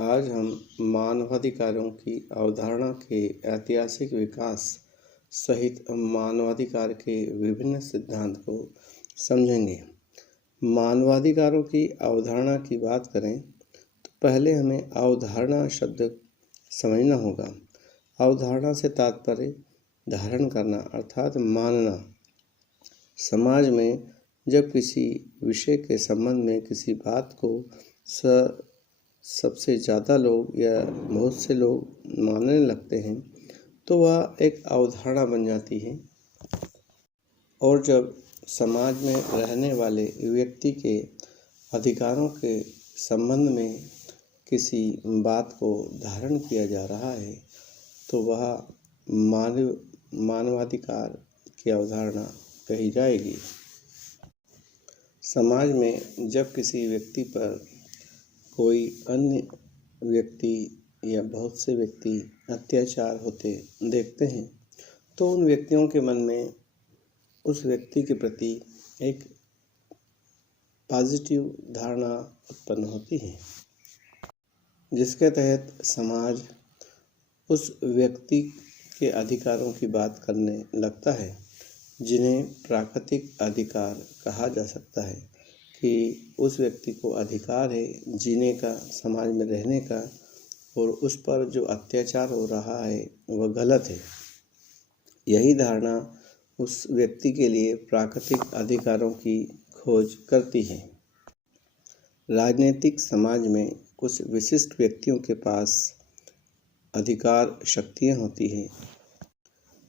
आज हम मानवाधिकारों की अवधारणा के ऐतिहासिक विकास सहित मानवाधिकार के विभिन्न सिद्धांत को समझेंगे। मानवाधिकारों की अवधारणा की बात करें तो पहले हमें अवधारणा शब्द समझना होगा। अवधारणा से तात्पर्य धारण करना अर्थात मानना। समाज में जब किसी विषय के संबंध में किसी बात को सबसे ज़्यादा लोग या बहुत से लोग मानने लगते हैं तो वह एक अवधारणा बन जाती है। और जब समाज में रहने वाले व्यक्ति के अधिकारों के संबंध में किसी बात को धारण किया जा रहा है तो वह मानवाधिकार की अवधारणा कही जाएगी। समाज में जब किसी व्यक्ति पर कोई अन्य व्यक्ति या बहुत से व्यक्ति अत्याचार होते देखते हैं तो उन व्यक्तियों के मन में उस व्यक्ति के प्रति एक पॉजिटिव धारणा उत्पन्न होती है, जिसके तहत समाज उस व्यक्ति के अधिकारों की बात करने लगता है, जिन्हें प्राकृतिक अधिकार कहा जा सकता है कि उस व्यक्ति को अधिकार है जीने का, समाज में रहने का, और उस पर जो अत्याचार हो रहा है वह गलत है। यही धारणा उस व्यक्ति के लिए प्राकृतिक अधिकारों की खोज करती है। राजनीतिक समाज में कुछ विशिष्ट व्यक्तियों के पास अधिकार शक्तियाँ होती हैं।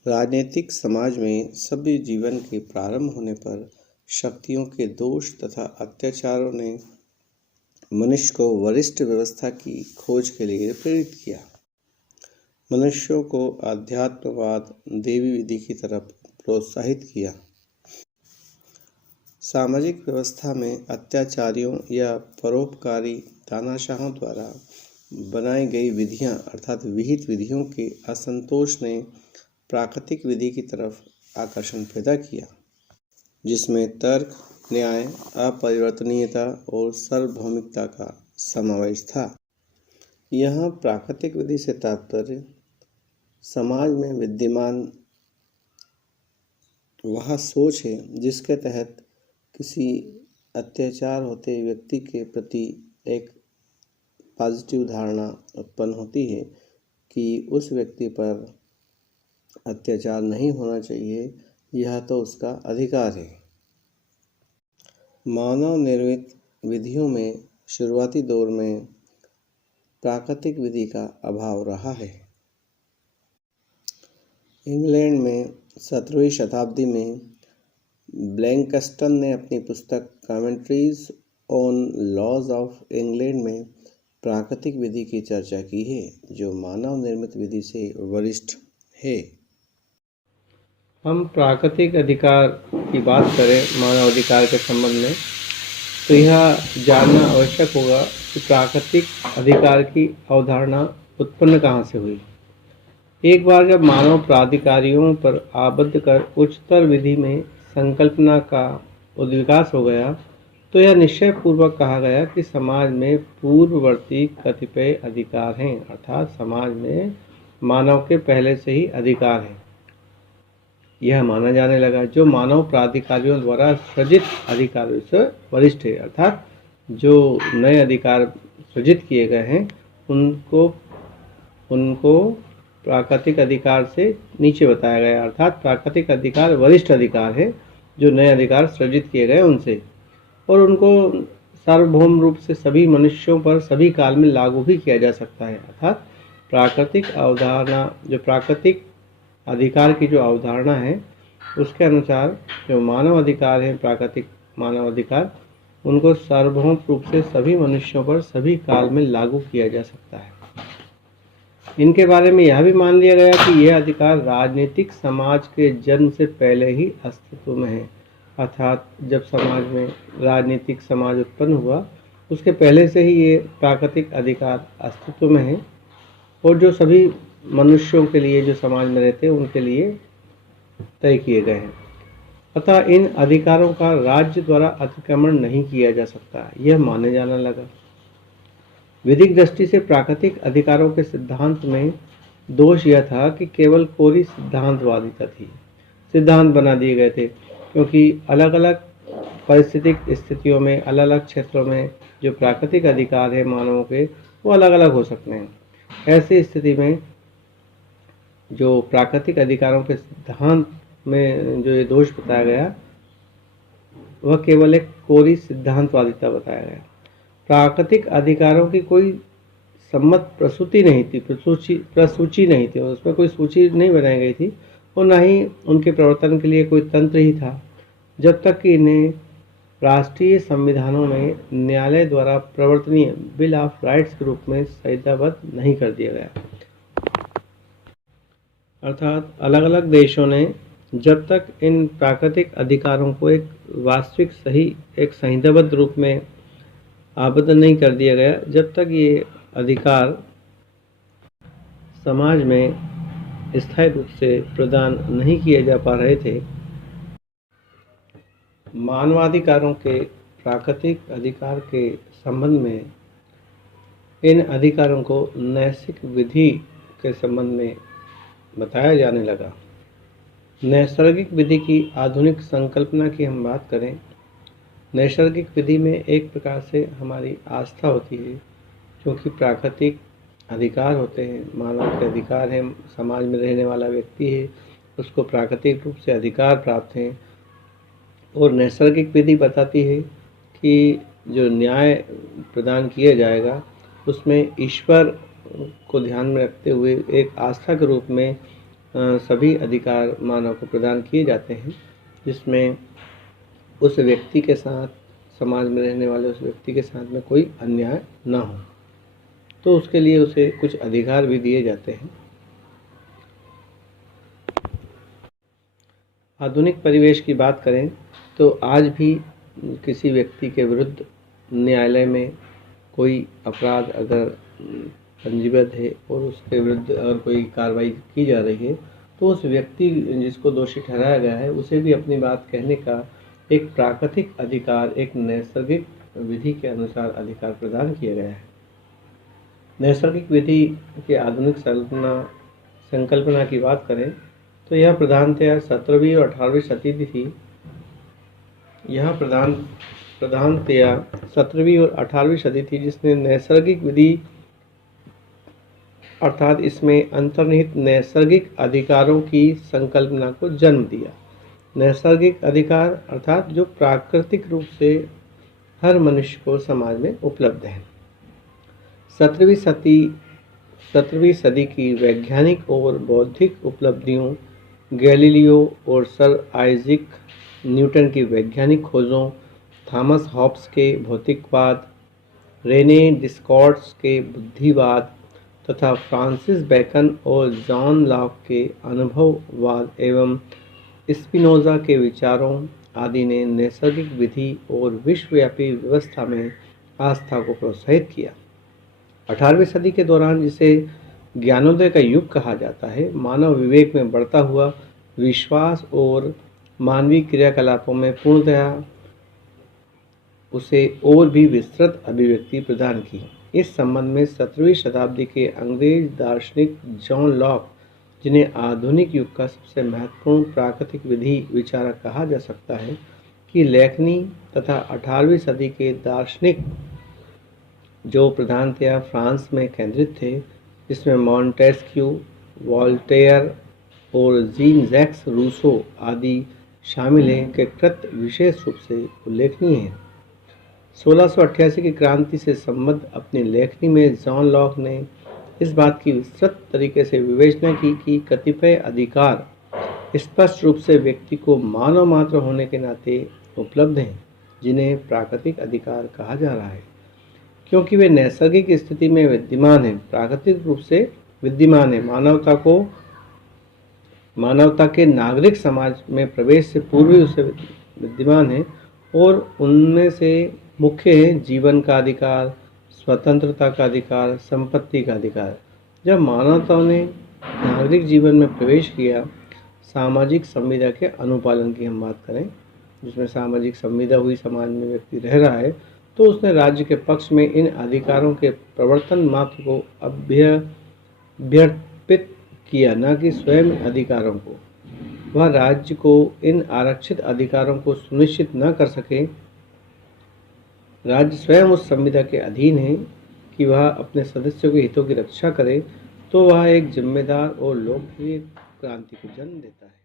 राजनीतिक समाज में सभ्य जीवन के प्रारंभ होने पर शक्तियों के दोष तथा अत्याचारों ने मनुष्य को वरिष्ठ व्यवस्था की खोज के लिए प्रेरित किया। मनुष्यों को अध्यात्मवाद, देवी विधि की तरफ प्रोत्साहित किया। सामाजिक व्यवस्था में अत्याचारियों या परोपकारी तानाशाहों द्वारा बनाई गई विधियां अर्थात विहित विधियों के असंतोष ने प्राकृतिक विधि की तरफ आकर्षण पैदा किया, जिसमें तर्क, न्याय, अपरिवर्तनीयता और सार्वभौमिकता का समावेश था। यहाँ प्राकृतिक विधि से तात्पर्य समाज में विद्यमान वह सोच है जिसके तहत किसी अत्याचार होते व्यक्ति के प्रति एक पॉजिटिव धारणा उत्पन्न होती है कि उस व्यक्ति पर अत्याचार नहीं होना चाहिए, यह तो उसका अधिकार है। मानव निर्मित विधियों में शुरुआती दौर में प्राकृतिक विधि का अभाव रहा है। इंग्लैंड में 17वीं शताब्दी में ब्लैंकस्टन ने अपनी पुस्तक commentaries on laws of England में प्राकृतिक विधि की चर्चा की है, जो मानव निर्मित विधि से वरिष्ठ है। हम प्राकृतिक अधिकार की बात करें मानव अधिकार के संबंध में तो यह जानना आवश्यक होगा कि प्राकृतिक अधिकार की अवधारणा उत्पन्न कहाँ से हुई। एक बार जब मानव प्राधिकारियों पर आबद्ध कर उच्चतर विधि में संकल्पना का उद्विकास हो गया तो यह निश्चय पूर्वक कहा गया कि समाज में पूर्ववर्ती कतिपय अधिकार हैं, अर्थात समाज में मानव के पहले से ही अधिकार हैं। यह माना जाने लगा जो मानव प्राधिकारियों द्वारा सृजित अधिकारों से वरिष्ठ है, अर्थात जो नए अधिकार सृजित किए गए हैं उनको प्राकृतिक अधिकार से नीचे बताया गया, अर्थात प्राकृतिक अधिकार वरिष्ठ अधिकार है जो नए अधिकार सृजित किए गए उनसे, और उनको सार्वभौम रूप से सभी मनुष्यों पर सभी काल में लागू भी किया जा सकता है। अर्थात प्राकृतिक अवधारणा, जो प्राकृतिक अधिकार की जो अवधारणा है उसके अनुसार जो मानव अधिकार है, प्राकृतिक मानव अधिकार, उनको सार्वभौम रूप से सभी मनुष्यों पर सभी काल में लागू किया जा सकता है। इनके बारे में यह भी मान लिया गया कि यह अधिकार राजनीतिक समाज के जन्म से पहले ही अस्तित्व में है, अर्थात जब समाज में राजनीतिक समाज उत्पन्न हुआ उसके पहले से ही ये प्राकृतिक अधिकार अस्तित्व में है और जो सभी मनुष्यों के लिए जो समाज में रहते हैं उनके लिए तय किए गए हैं। अतः इन अधिकारों का राज्य द्वारा अतिक्रमण नहीं किया जा सकता, यह माने जाने लगा। विधिक दृष्टि से प्राकृतिक अधिकारों के सिद्धांत में दोष यह था कि केवल कोरी सिद्धांतवादिता थी। सिद्धांत बना दिए गए थे क्योंकि अलग अलग पारिस्थितिक स्थितियों में, अलग अलग क्षेत्रों में जो प्राकृतिक अधिकार है मानवों के, वो अलग अलग हो सकते हैं। ऐसी स्थिति में जो प्राकृतिक अधिकारों के सिद्धांत में जो ये दोष बताया गया, वह केवल एक कोरी सिद्धांतवादिता बताया गया। प्राकृतिक अधिकारों की कोई सम्मत प्रसूति नहीं थी, प्रसूची नहीं थी, उसमें कोई सूची नहीं बनाई गई थी और न ही उनके प्रवर्तन के लिए कोई तंत्र ही था, जब तक कि इन्हें राष्ट्रीय संविधानों में न्यायालय द्वारा प्रवर्तनीय बिल ऑफ राइट्स के रूप में संहिताबद्ध नहीं कर दिया गया। अर्थात अलग अलग देशों ने जब तक इन प्राकृतिक अधिकारों को एक वास्तविक सही एक संहिताबद्ध रूप में आबद्ध नहीं कर दिया गया, जब तक ये अधिकार समाज में स्थायी रूप से प्रदान नहीं किए जा पा रहे थे, मानवाधिकारों के प्राकृतिक अधिकार के संबंध में इन अधिकारों को नैतिक विधि के संबंध में बताया जाने लगा। नैसर्गिक विधि की आधुनिक संकल्पना की हम बात करें, नैसर्गिक विधि में एक प्रकार से हमारी आस्था होती है, क्योंकि प्राकृतिक अधिकार होते हैं, मानव के अधिकार हैं, समाज में रहने वाला व्यक्ति है उसको प्राकृतिक रूप से अधिकार प्राप्त हैं। और नैसर्गिक विधि बताती है कि जो न्याय प्रदान किया जाएगा उसमें ईश्वर को ध्यान में रखते हुए एक आस्था के रूप में सभी अधिकार मानव को प्रदान किए जाते हैं, जिसमें उस व्यक्ति के साथ, समाज में रहने वाले उस व्यक्ति के साथ में कोई अन्याय ना हो, तो उसके लिए उसे कुछ अधिकार भी दिए जाते हैं। आधुनिक परिवेश की बात करें तो आज भी किसी व्यक्ति के विरुद्ध न्यायालय में कोई अपराध अगर पंजीबद्ध है और उसके विरुद्ध अगर कोई कार्रवाई की जा रही है, तो उस व्यक्ति जिसको दोषी ठहराया गया है उसे भी अपनी बात कहने का एक प्राकृतिक अधिकार, एक नैसर्गिक विधि के अनुसार अधिकार प्रदान किया गया है। नैसर्गिक विधि की आधुनिक संकल्पना की बात करें तो यह प्रधानतया 17वीं और 18वीं सदी थी। यह प्रधानतया 17वीं और 18वीं सदी थी जिसने नैसर्गिक विधि अर्थात इसमें अंतर्निहित नैसर्गिक अधिकारों की संकल्पना को जन्म दिया। नैसर्गिक अधिकार अर्थात जो प्राकृतिक रूप से हर मनुष्य को समाज में उपलब्ध है। 17वीं सदी की वैज्ञानिक और बौद्धिक उपलब्धियों, गैलीलियो और सर आइजैक न्यूटन की वैज्ञानिक खोजों, थॉमस हॉब्स के भौतिकवाद, रेने डिस्कार्ट्स के बुद्धिवाद तथा फ्रांसिस बेकन और जॉन लॉक के अनुभववाद एवं स्पिनोजा के विचारों आदि ने नैसर्गिक विधि और विश्वव्यापी व्यवस्था में आस्था को प्रोत्साहित किया। 18वीं सदी के दौरान, जिसे ज्ञानोदय का युग कहा जाता है, मानव विवेक में बढ़ता हुआ विश्वास और मानवीय क्रियाकलापों में पूर्णतया उसे और भी विस्तृत अभिव्यक्ति प्रदान की। इस संबंध में 17वीं शताब्दी के अंग्रेज दार्शनिक जॉन लॉक, जिन्हें आधुनिक युग का सबसे महत्वपूर्ण प्राकृतिक विधि विचारक कहा जा सकता है, की लेखनी तथा 18वीं सदी के दार्शनिक जो प्रधानतया फ्रांस में केंद्रित थे, जिसमें मॉन्टेस्क्यू, वोल्टेयर और जीन जैक्स रूसो आदि शामिल हैं, के कृत विशेष रूप से उल्लेखनीय हैं। 1688 की क्रांति से संबद्ध अपनी लेखनी में जॉन लॉक ने इस बात की विस्तृत तरीके से विवेचना की कि कतिपय अधिकार स्पष्ट रूप से व्यक्ति को मानव मात्र होने के नाते उपलब्ध हैं, जिन्हें प्राकृतिक अधिकार कहा जा रहा है, क्योंकि वे नैसर्गिक स्थिति में विद्यमान हैं, प्राकृतिक रूप से विद्यमान है, मानवता के नागरिक समाज में प्रवेश से पूर्व ही उससे विद्यमान है, और उनमें से मुख्य है जीवन का अधिकार, स्वतंत्रता का अधिकार, संपत्ति का अधिकार। जब मानवता ने नागरिक जीवन में प्रवेश किया, सामाजिक संविदा के अनुपालन की हम बात करें, जिसमें सामाजिक संविदा हुई, समाज में व्यक्ति रह रहा है, तो उसने राज्य के पक्ष में इन अधिकारों के प्रवर्तन मात्र को अभ्यर्पित किया, न कि स्वयं अधिकारों को। वह राज्य को इन आरक्षित अधिकारों को सुनिश्चित न कर सके। राज्य स्वयं उस संविदा के अधीन है कि वह अपने सदस्यों के हितों की रक्षा करे, तो वह एक जिम्मेदार और लोकप्रिय क्रांति को जन्म देता है।